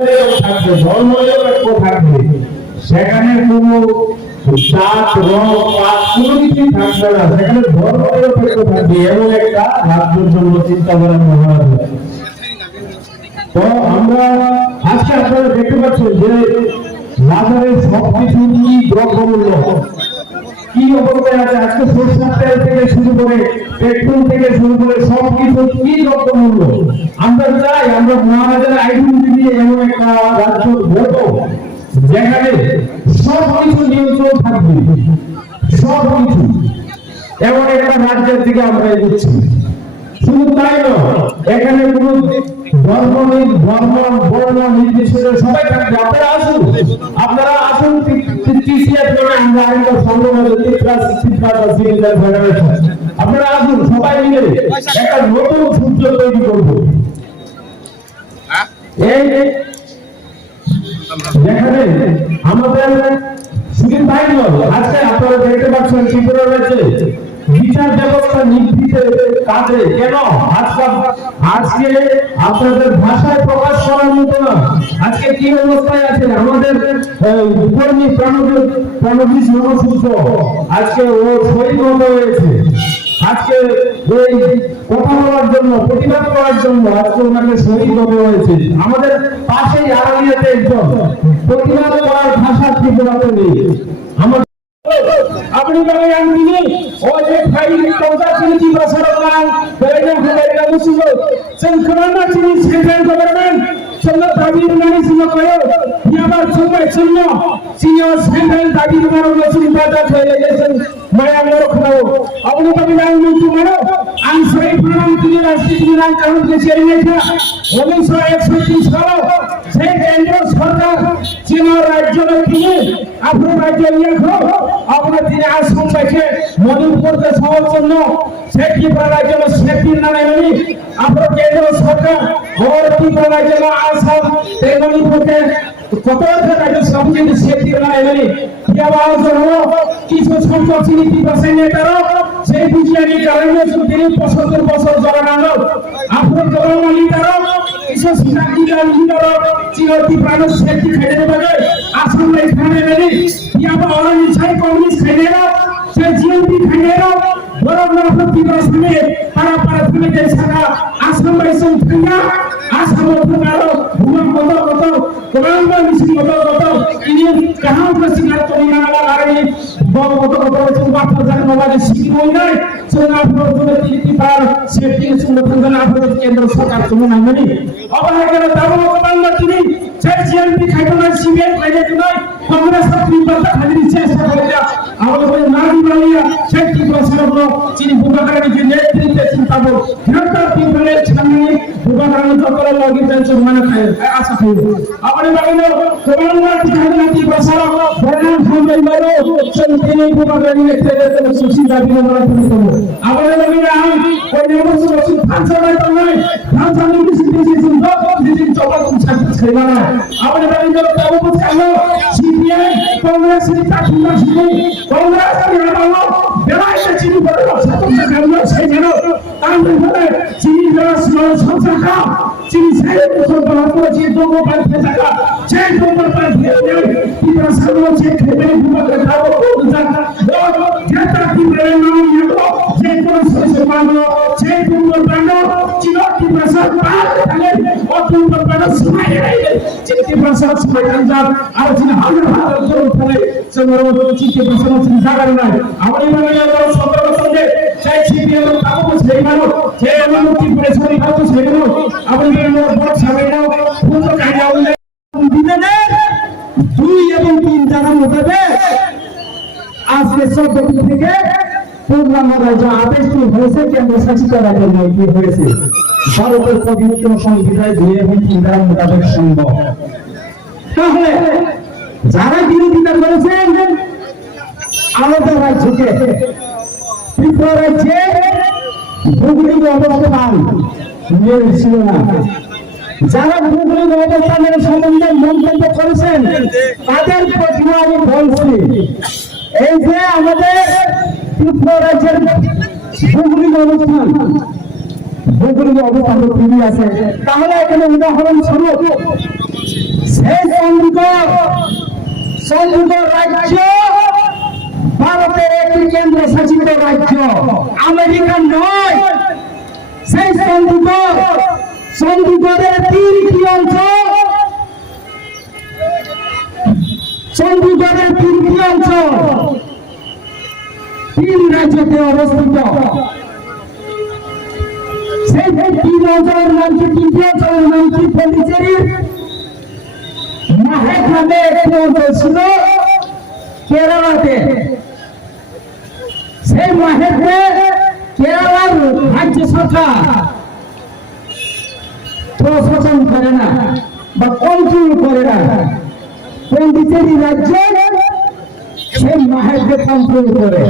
থাকবে, ধর্মনিরপেক্ষ থাকবে, সেখানে কোনো জাত রং পাত কোনো কিছুই থাকবে না, সেখানে ধর্মনিরপেক্ষ থাকবে এমন একটা রাজ্যের জন্য চিন্তা করেন মহারাজ। তো আমরা আজকে আপনারা দেখতে পাচ্ছেন যে বাজারের সবকিছু কি দ্রব্যমূল্য কি অবস্থায় আছে। আজকে সরষের তেল থেকে শুরু করে পেট্রোল থেকে শুরু করে সবকিছু কি দ্রব্যমূল্য। আমরা চাই আমরা মহারাজের আইডেন্টিটি দিয়ে এমন একটা রাজ্য হতো যেখানে সবকিছু নিয়ন্ত্রণ থাকবে, সবকিছু এমন একটা রাজ্যের দিকে আমরা এগোচ্ছি। শুধু তাই নয়, এখানে কোন ধর্ম বর্ণ নির্বিশেষে সবাই থাকবে। আপনারা আসুন আপনারা আসুন, সবাই মিলে একটা নতুন সূর্য তৈরি করব। এই যেখানে আমাদের শুধু তাই নয়, আজকে আপনারা দেখতে পাচ্ছেন ত্রিপুরা রাজ্যে বিচার ব্যবস্থা নিভৃতে কাজে কেন আজকে আপনাদের ভাষায় প্রকাশ করার মতো না। আজকে কি অবস্থায় আছে আমাদের কর্মী প্রণবীর জনসূত্র, আজকে ও শহীদ হয়েছে। আজকে এই কথা বলার জন্য, প্রতিবাদ করার জন্য আজকে ওনাকে শহীদ হয়েছে। আমাদের পাশেই আড়ালিয়াতে একজন প্রতিবাদ করার ভাষা ত্রিপুরাতে নেই। अपनी बगल आंटी और एक भाई कौजा की प्रसारण बेरेना हमारे मुसीबो संक्रमण चीनी सेंट्रल गवर्नमेंट चलो दाबी बनाने सिनो कयो याबार समय चलो सीनियर सेंट्रल दाबी बनाने को चिंता करे जैसे मैं आपको खड़ो अपनी बगल आंटी मानो आंसर प्रणाम की राष्ट्रीय निरान कानून के शेयर में था 1931 साल से केंद्र सरकार चीन राज्य में किए अपने राज्य में खो अपने दिन आश्रम बैठे मणिपुर के समर्थन से त्रिपुरा राज्य में शेतिर नाम एमनी अपने केंद्र सरकार और त्रिपुरा राज्य में आसाम ते मणिपुर के कतोर के राज्य सबके शेतिर नाम एमनी क्या बात हो किसको संतोष नहीं त्रिपुरा से नेतारो से बिजली कारण में सुधीर 75 बছর জনগণ अपने জনগণ তারা किसको सिद्धांत की लीडर चीन त्रिपुरा शेतिर खेलने लगे आसाम में खाने में या और निशाई कांग्रेस खेलेगा से जीएमपी खेलेगा बराबर अपनी भाषा में para तुम्हें जैसा का आसाम में संख्या आसाम में करो भूमि मतो कुरान में मिश्री मतो इन्हें कहां पर सिंगार तो नहीं वाला लागे बहुत मतो से बात करने वाला सीखी हुई है सोना प्रोग्राम की बार सेफ्टी संगठन आप केंद्र सरकार तुम्हें नहीं अब है कि दावा कमान मत से जीएमपी खाइना सीबीआई प्राइवेट नहीं कांग्रेस का त्रिपल खाली चेष्टा करेगा আমাদের নারী বালিয়া সেটি প্রসারণ চিনি বুকাকারের যে নেতৃত্বে চিন্তা বল গ্রেফতার পিপলের সামনে বুকাকারের যতরা লাগিয়ে সম্মান খায় আশা করি আমাদের বাগানে প্রমাণমান জানাতি প্রসারণ বর্ণন সম্মান মারো সন্তিনি বুকাকারের নেতৃত্বে সুশীলা বিনমরা তুমি করো আমাদের বাগানে আমি ওই নিয়মসূচি ফাংশনাল তো নয় ফাংশনাল ডিসিপ্লিন সব দিন চপা ছাত্র ছেড়া না আমাদের বাগানে প্রভু কালো সিপিআই कांग्रेस की ताकत नहीं कांग्रेस के नाम बेलाय से चीनी पर छात्र से करना सही जनो तांगे बोले चीनी जरा स्लो संसार का चीनी से तो बात चीज दो को पर फेंका छह को पर फेंके कि प्रसन्न से खेमे हुआ करता वो जाता वो कहता कि मेरे नाम ये को जे को से मानो छह को पर चीनो की प्रसाद पार चले और तुम पर सुनाई रही चित्ती प्रसाद सुनाई जा और जिन हर ফলে সংগ্রাম চিঠি প্রশ্ন চিন্তা করে না আমাদের বাংলার সরকার সঙ্গে চাই সিপিএম কাবু সেই মানো যে অনুমতি প্রেসারি কাবু সেই মানো আমাদের বড় সামনে নাও পুরো কাজা হলে দিনে 2 এবং 3 জানার মধ্যে আজকে সব থেকে প্রোগ্রাম রাজ্য আদেশ হয়েছে কেন্দ্র শাসিত রাজ্যের মধ্যে হয়েছে ভারতের পবিত্র সংবিধান 2 এবং 3 ধারা মোতাবেক সম্ভব। তাহলে যারা বিরোধিতা করেছেন আলাদা রাজ্যকে ত্রিপুরা রাজ্যে ভৌগোলিক অবস্থান ছিল না, যারা ভৌগোলিক অবস্থানের সম্বন্ধে মন্তব্য করেছেন তাদের প্রশ্ন আমি বলছি, এই যে আমাদের ত্রিপুরা রাজ্যের ভৌগোলিক অবস্থান তো ঠিকই আছে, তাহলে এখানে উদাহরণ স্বরূপ সেই চণ্ডীগড় রাজ্য ভারতের একটি কেন্দ্রশাসিত রাজ্য, আমেরিকা নয়। সেই চণ্ডীগড়ের তিনটি অঞ্চল, তিন রাজ্যতে অবস্থিত। সেই তিন অঞ্চলের নাম কি? তিনটি অঞ্চলের নাম কি? পন্ডিচেরি, মাহেক নামে একটি অঞ্চল ছিল কেরালাতে। সেই মাহেককে কেরালার রাজ্য সরকার প্রশাসন করে না বা কন্ট্রোল করে না। পন্ডিচেরি রাজ্য সেই মাহেককে কন্ট্রোল করে।